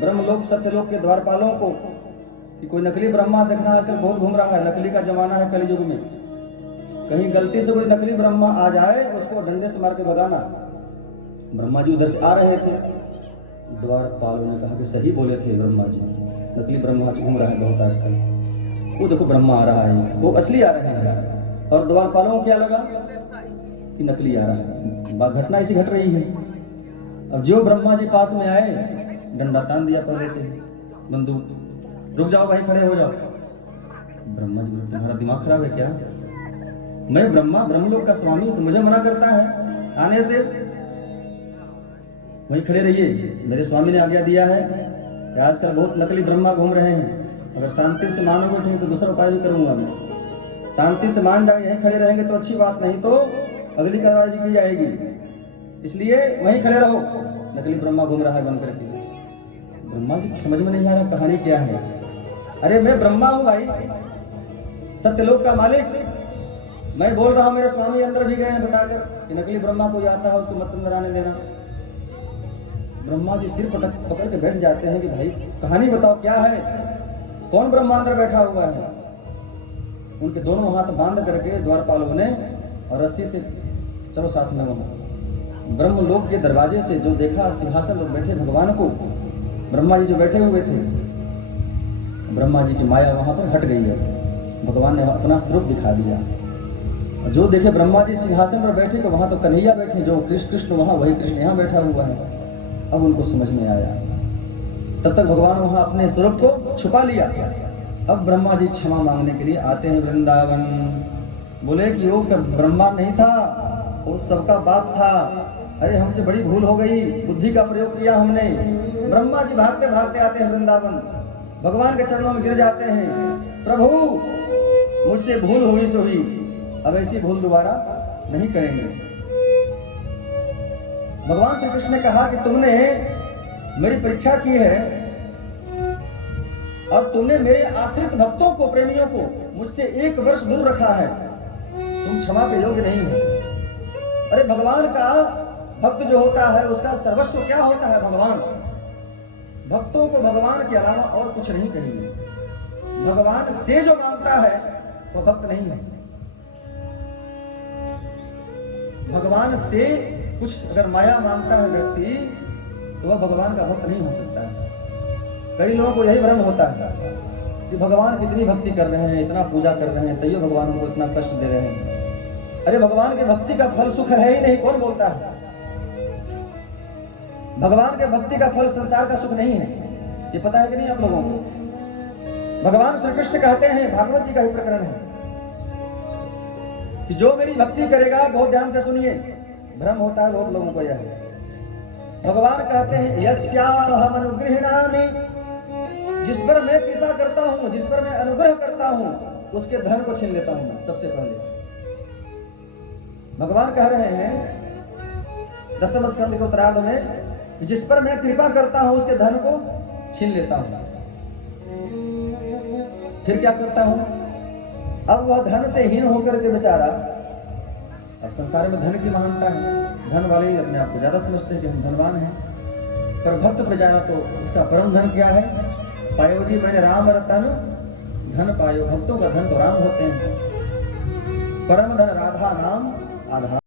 ब्रह्मलोक सत्यलोक के द्वारपालों को कि कोई नकली ब्रह्मा देखना आजकल बहुत घूम रहा है, नकली का जमाना है कलयुग में। कहीं गलती से कोई नकली ब्रह्मा आ जाए उसको डंडे से मार के भगाना। ब्रह्मा जी उधर से आ रहे थे, द्वारपालों ने कहा कि सही बोले थे ब्रह्मा जी, नकली ब्रह्मा घूम रहा है बहुत आजकल। वो देखो ब्रह्मा आ रहा है, वो असली आ रहे हैं। और द्वारपालों को क्या लगा कि नकली आ रहा है। घटना ऐसी घट रही है। अब जो ब्रह्मा जी पास में आए, डंडा तान दिया पहले से, बंदूक, रुक जाओ भाई, खड़े हो जाओ। ब्रह्मा जी बोले तुम्हारा दिमाग खराब है क्या? मैं ब्रह्मा, ब्रह्मलोक का स्वामी, तो मुझे मना करता है आने से? वहीं खड़े रहिए, मेरे स्वामी ने आज्ञा दिया है कि आजकल बहुत नकली ब्रह्मा घूम रहे हैं। अगर शांति से मानोगे ठीक तो दूसरा उपाय भी करूंगा मैं। शांति से मान जाए, यहीं खड़े रहेंगे तो अच्छी बात, नहीं तो अगली कार्रवाई की जाएगी। इसलिए वहीं खड़े रहो, नकली ब्रह्मा घूम रहा है बन करके। ब्रह्मा जी समझ में नहीं आ रहा कहानी क्या है। अरे मैं ब्रह्मा हूं भाई, सत्यलोक का मालिक। मैं बोल रहा हूं मेरे स्वामी अंदर भी गए हैं बताकर कि नकली ब्रह्मा कोई आता है उसको मत अंदर आने देना। ब्रह्मा जी सिर पकड़ के बैठ जाते हैं कि भाई कहानी बताओ क्या है, कौन ब्रह्मा अंदर बैठा हुआ है। उनके दोनों हाथ बांध करके द्वारपालों ने और रस्सी से चलो साथ में वहां ब्रह्मलोक के दरवाजे से जो देखा सिंहासन पर बैठे भगवान को, ब्रह्मा जी जो बैठे हुए थे, ब्रह्मा जी की माया वहां पर हट गई है। भगवान ने अपना स्वरूप दिखा दिया। जो देखे ब्रह्मा जी सिंहासन पर बैठे, तो वहां तो कन्हैया बैठे, जो कृष्ण वहां वही कृष्ण यहाँ बैठा हुआ है। अब उनको समझ में आया। तब तक भगवान वहां अपने स्वरूप को छुपा लिया। अब ब्रह्मा जी क्षमा मांगने के लिए आते हैं वृंदावन। बोले कि वो ब्रह्मा नहीं था, वो सबका बाप था। अरे हमसे बड़ी भूल हो गई, बुद्धि का प्रयोग किया हमने। ब्रह्मा जी भागते भागते आते हैं वृंदावन, भगवान के चरणों में गिर जाते हैं। प्रभु मुझसे भूल हुई सो हुई, अब ऐसी भूल दोबारा नहीं करेंगे। भगवान श्री कृष्ण ने कहा कि तुमने मेरी परीक्षा की है और तुमने मेरे आश्रित भक्तों को, प्रेमियों को मुझसे 1 वर्ष दूर रखा है, तुम क्षमा के योग्य नहीं हो। अरे भगवान का भक्त जो होता है उसका सर्वस्व क्या होता है? भगवान। भक्तों को भगवान के अलावा और कुछ नहीं चाहिए। भगवान से जो मांगता है वो भक्त नहीं है। भगवान से कुछ अगर माया मांगता है व्यक्ति तो वह भगवान का भक्त नहीं हो सकता है। कई लोगों को यही भ्रम होता है कि भगवान कितनी भक्ति कर रहे हैं, इतना पूजा कर रहे हैं, तैयो भगवान को इतना कष्ट दे रहे हैं। अरे भगवान के भक्ति का फल सुख है ही नहीं, कौन बोलता है? भगवान के भक्ति का फल संसार का सुख नहीं है, ये पता है कि नहीं आप लोगों को? भगवान श्री कृष्ण कहते हैं, भागवत जी का ही प्रकरण है कि जो मेरी भक्ति करेगा, बहुत ध्यान से सुनिए, भ्रम होता है बहुत लोगों को यह। भगवान कहते हैं यस्याहम अनुगृह्णामि, जिस पर मैं कृपा करता हूं, जिस पर मैं अनुग्रह करता हूं, उसके धन को छीन लेता हूं सबसे पहले। भगवान कह रहे हैं 10वें स्कंद के उत्तरार्ध में, जिस पर मैं कृपा करता हूं उसके धन को छीन लेता हूं। फिर क्या करता हूं? अब वह धन से हीन होकर के बेचारा, अब संसार में धन की महानता है, धन वाले ही अपने आप को ज्यादा समझते हैं कि हम धनवान हैं। पर भक्त बेचारा तो उसका परम धन क्या है? पायो जी मैंने राम रतन धन पायो। भक्तों का धन तो राम होते हैं। परम धन राधा नाम आधार।